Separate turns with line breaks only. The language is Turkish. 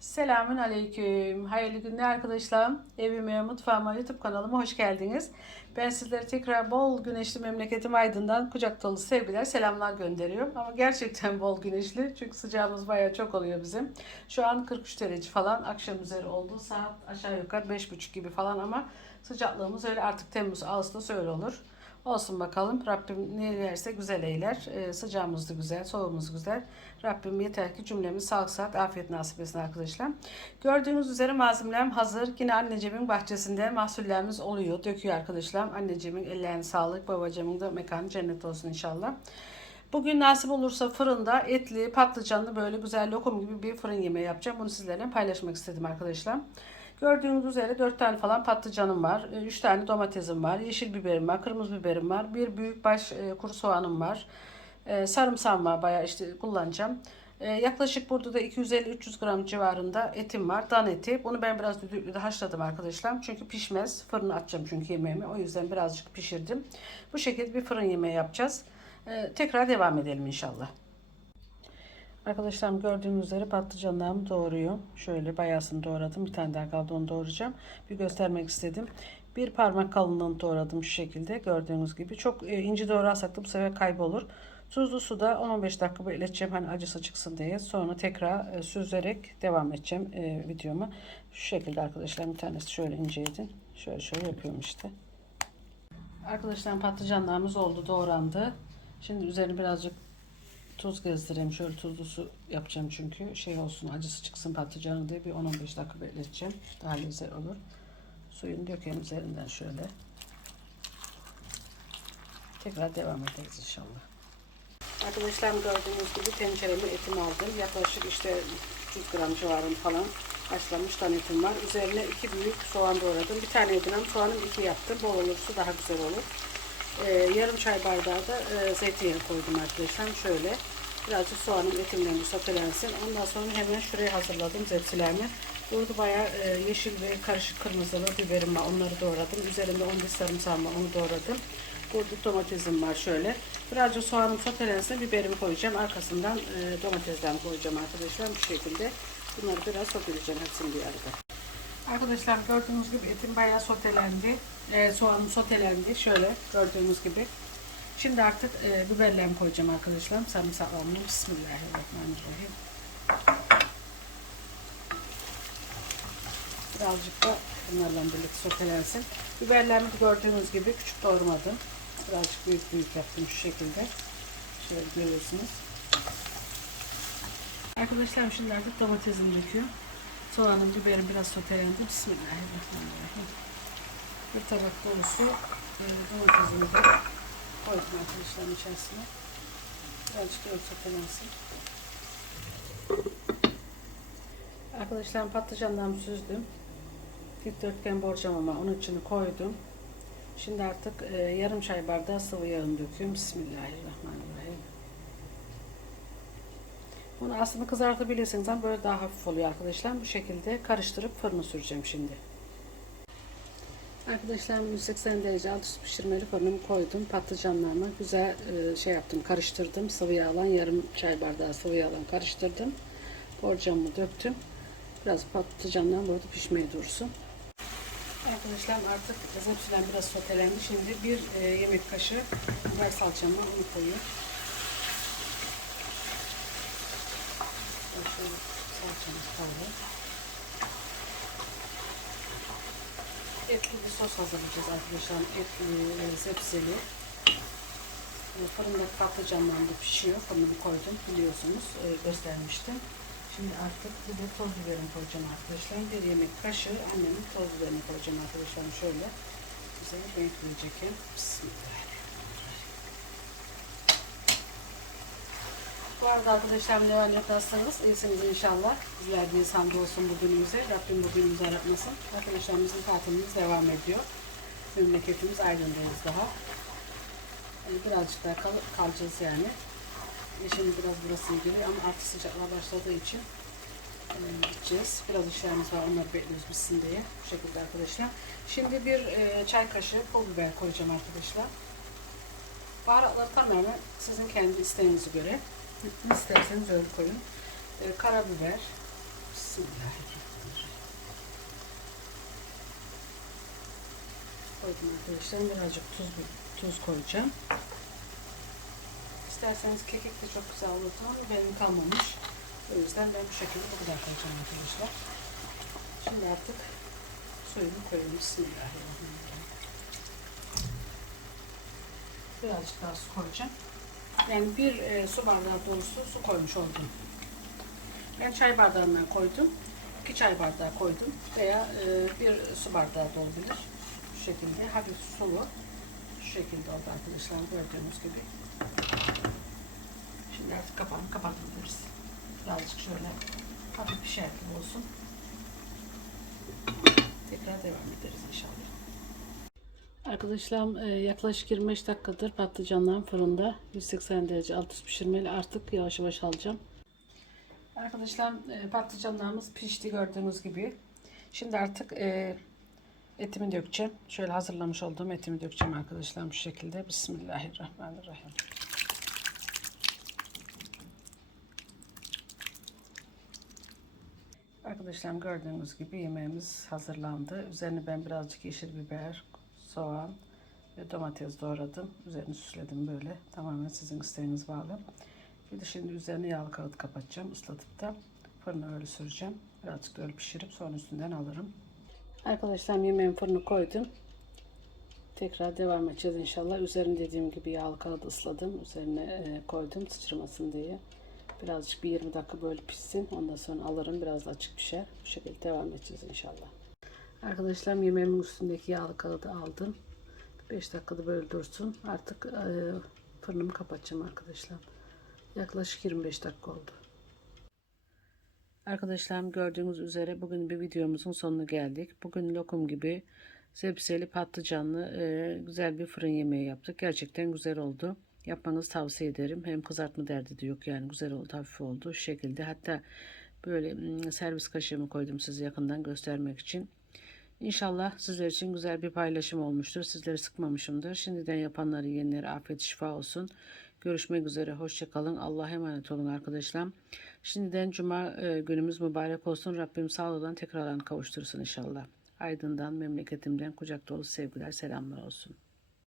Selamün aleyküm. Hayırlı günler arkadaşlar. Evime, mutfağıma, YouTube kanalıma hoş geldiniz. Ben sizlere tekrar bol güneşli memleketim Aydın'dan kucak dolu sevgiler, selamlar gönderiyorum. Ama gerçekten bol güneşli çünkü sıcağımız bayağı çok oluyor bizim. Şu an 43 derece falan akşam üzeri oldu. Saat aşağı yukarı 5.30 gibi falan ama sıcaklığımız öyle artık Temmuz, Ağustos öyle olur. Olsun bakalım. Rabbim ne dilerse güzel eyler. Ee, sıcağımız da güzel, soğuğumuz güzel. Rabbim yeter ki cümlemiz sağlık sıhhat, afiyet nasip etsin arkadaşlar. Gördüğünüz üzere malzemelerim hazır. Yine anneciğimin bahçesinde mahsullerimiz oluyor. Döküyor arkadaşlar. Anneciğimin ellerine sağlık. Babacığımın da mekanı cennet olsun inşallah. Bugün nasip olursa fırında etli, patlıcanlı böyle güzel lokum gibi bir fırın yemeği yapacağım. Bunu sizlerle paylaşmak istedim arkadaşlar. Gördüğünüz üzere 4 tane falan patlıcanım var. 3 tane domatesim var. Yeşil biberim var. Kırmızı biberim var. Bir büyük baş e, kuru soğanım var. E, sarımsağım var. Bayağı işte kullanacağım. E, yaklaşık burada da 250-300 gram civarında etim var. Dan eti. Bunu ben biraz düdüklüde haşladım arkadaşlar. Çünkü pişmez. Fırına atacağım çünkü yemeğimi. O yüzden birazcık pişirdim. Bu şekilde bir fırın yemeği yapacağız. E, tekrar devam edelim inşallah. Arkadaşlarım gördüğünüz üzere patlıcanlarımı doğruyorum. Şöyle bayağısını doğradım. Bir tane daha kaldı onu doğrayacağım. Bir göstermek istedim. Bir parmak kalınlığını doğradım şu şekilde gördüğünüz gibi. Çok e, ince doğrarsak da bu sefer kaybolur. Tuzlu suda 10-15 dakika bekleteceğim hani acısı çıksın diye. Sonra tekrar e, süzerek devam edeceğim e, videoma. Şu şekilde arkadaşlar bir tanesi şöyle inceydi. Şöyle şöyle yapıyorum işte. Arkadaşlar patlıcanlarımız oldu doğrandı. Şimdi üzerine birazcık tuz gezdireyim. Şöyle tuzlu su yapacağım çünkü şey olsun acısı çıksın patlıcanı diye bir 10-15 dakika bekleteceğim. Daha güzel olur. Suyunu dökelim üzerinden şöyle. Tekrar devam ederiz inşallah. Arkadaşlar gördüğünüz gibi tencereme etimi aldım. Yaklaşık işte 300 gram civarında falan haşlanmış tane etim var. Üzerine iki büyük soğan doğradım. Bir tane yedim soğanım iki yaptım. Bol olursa daha güzel olur. Ee, yarım çay bardağı da e, zeytinyağı koydum arkadaşlar. Şöyle birazcık soğanın etimden bir sotelensin. Ondan sonra hemen şuraya hazırladım zepsilerimi. Burada bayağı e, yeşil ve karışık kırmızılı biberim var. Onları doğradım. Üzerinde 10 diş sarımsağım var. Onu doğradım. Burada domatesim var şöyle. Birazcık soğanım sotelensin. Biberimi koyacağım. Arkasından e, domatesden koyacağım arkadaşlar. Bu şekilde bunları biraz soteleyeceğim hepsini bir arada. Arkadaşlar gördüğünüz gibi etim bayağı sotelendi. E, soğanım sotelendi. Şöyle gördüğünüz gibi. Şimdi artık e, biberlerimi koyacağım arkadaşlar. Sarımsaklarımı. Bismillahirrahmanirrahim. Birazcık da bunlarla birlikte sotelensin. Biberlerimi gördüğünüz gibi küçük doğramadım. Birazcık büyük büyük yaptım şu şekilde. Şöyle görüyorsunuz. Arkadaşlar şimdi artık domatesimi döküyorum. Soğanım, biberim biraz sotelendi. Bismillahirrahmanirrahim. Bir tabak dolusu e, domatesimi de koydum arkadaşlarım içerisine. Birazcık da sotelensin. Arkadaşlar patlıcanlarımı süzdüm. Dikdörtgen borcam ama onun içine koydum. Şimdi artık e, yarım çay bardağı sıvı yağını döküyorum. Bismillahirrahmanirrahim. Bunu aslında kızartabilirsiniz ama böyle daha hafif oluyor arkadaşlar. Bu şekilde karıştırıp fırına süreceğim şimdi. Arkadaşlar 180 derece alt üst pişirmeli fırınımı koydum. Patlıcanlarımı güzel e, şey yaptım, karıştırdım. Sıvı yağla yarım çay bardağı sıvı yağla karıştırdım. Borcamımı döktüm. Biraz patlıcanlar burada pişmeye dursun. Arkadaşlar artık zepsilen biraz sotelendi. Şimdi bir e, yemek kaşığı biber salçam var. Onu koyuyorum. Şöyle Etli bir sos hazırlayacağız arkadaşlar. Etli, e, zepseli. E, fırında patlıcanlarım da pişiyor. Fırınımı koydum biliyorsunuz. E, göstermiştim. Şimdi artık bir de toz biberini koyacağım arkadaşlar. Bir yemek kaşığı annemin toz biberini koyacağım arkadaşlar. Şöyle güzel renkleyecek. Bismillah. Bu arada arkadaşlar ne var ne nasılsınız? İyisiniz inşallah. Bizler de insan olsun bugünümüze. Rabbim bugünümüzü aratmasın. Arkadaşlarımızın tatilimiz devam ediyor. Memleketimiz Aydın'dayız daha. Birazcık daha kal kalacağız yani. Şimdi biraz burası gibi ama artık sıcaklar başladığı için e, gideceğiz. Biraz işlerimiz var onları bekliyoruz bitsin diye. Bu şekilde arkadaşlar. Şimdi bir e, çay kaşığı pul biber koyacağım arkadaşlar. Baharatları tamamen sizin kendi isteğinize göre. İsterseniz öyle koyun. E, karabiber. Bismillahirrahmanirrahim. Koydum arkadaşlar. Birazcık tuz, tuz koyacağım. İsterseniz kekik de çok güzel olur ama benim kalmamış. O yüzden ben bu şekilde bu kadar koyacağım arkadaşlar. Şimdi artık suyunu koyalım. Bismillahirrahmanirrahim. Birazcık daha su koyacağım. Yani bir e, su bardağı dolusu su koymuş oldum. Ben çay bardağından koydum. 2 çay bardağı koydum. Veya e, bir su bardağı da olabilir. Şu şekilde hafif sulu. Şu şekilde oldu arkadaşlar gördüğünüz gibi. Şimdi artık kapağını kapatabiliriz. Birazcık şöyle hafif pişer gibi olsun. Tekrar devam ederiz inşallah. Arkadaşlar e, yaklaşık 25 dakikadır patlıcanlar fırında 180 derece alt üst pişirmeli artık yavaş yavaş alacağım. Arkadaşlar e, patlıcanlarımız pişti gördüğünüz gibi. Şimdi artık e, etimi dökeceğim. Şöyle hazırlamış olduğum etimi dökeceğim arkadaşlar bu şekilde. Bismillahirrahmanirrahim. Arkadaşlar gördüğünüz gibi yemeğimiz hazırlandı. Üzerine ben birazcık yeşil biber, soğan ve domates doğradım. Üzerini süsledim böyle. Tamamen sizin isteğiniz bağlı. Bir de şimdi üzerine yağlı kağıt kapatacağım. ıslatıp da fırına öyle süreceğim. Birazcık da öyle pişirip sonra üstünden alırım. Arkadaşlar yemeğin fırını koydum. Tekrar devam edeceğiz inşallah. Üzerine dediğim gibi yağlı kağıt ısladım. Üzerine e, koydum sıçramasın diye. Birazcık bir 20 dakika böyle pişsin. Ondan sonra alırım. Biraz da açık pişer. Bu şekilde devam edeceğiz inşallah. Arkadaşlar yemeğimin üstündeki yağlı kağıdı aldım. 5 dakikada böyle dursun. Artık e, fırınımı kapatacağım arkadaşlar. Yaklaşık 25 dakika oldu. Arkadaşlarım gördüğünüz üzere bugün bir videomuzun sonuna geldik. Bugün lokum gibi sebzeli patlıcanlı e, güzel bir fırın yemeği yaptık. Gerçekten güzel oldu. Yapmanızı tavsiye ederim. Hem kızartma derdi de yok yani güzel oldu, hafif oldu. Şu şekilde hatta böyle servis kaşığımı koydum size yakından göstermek için. İnşallah sizler için güzel bir paylaşım olmuştur. Sizleri sıkmamışımdır. Şimdiden yapanları yiyenlere afiyet şifa olsun. Görüşmek üzere. Hoşçakalın. Allah'a emanet olun arkadaşlar. Şimdiden cuma e, günümüz mübarek olsun. Rabbim sağlıktan tekrardan kavuştursun inşallah. Aydın'dan, memleketimden kucak dolu sevgiler, selamlar olsun.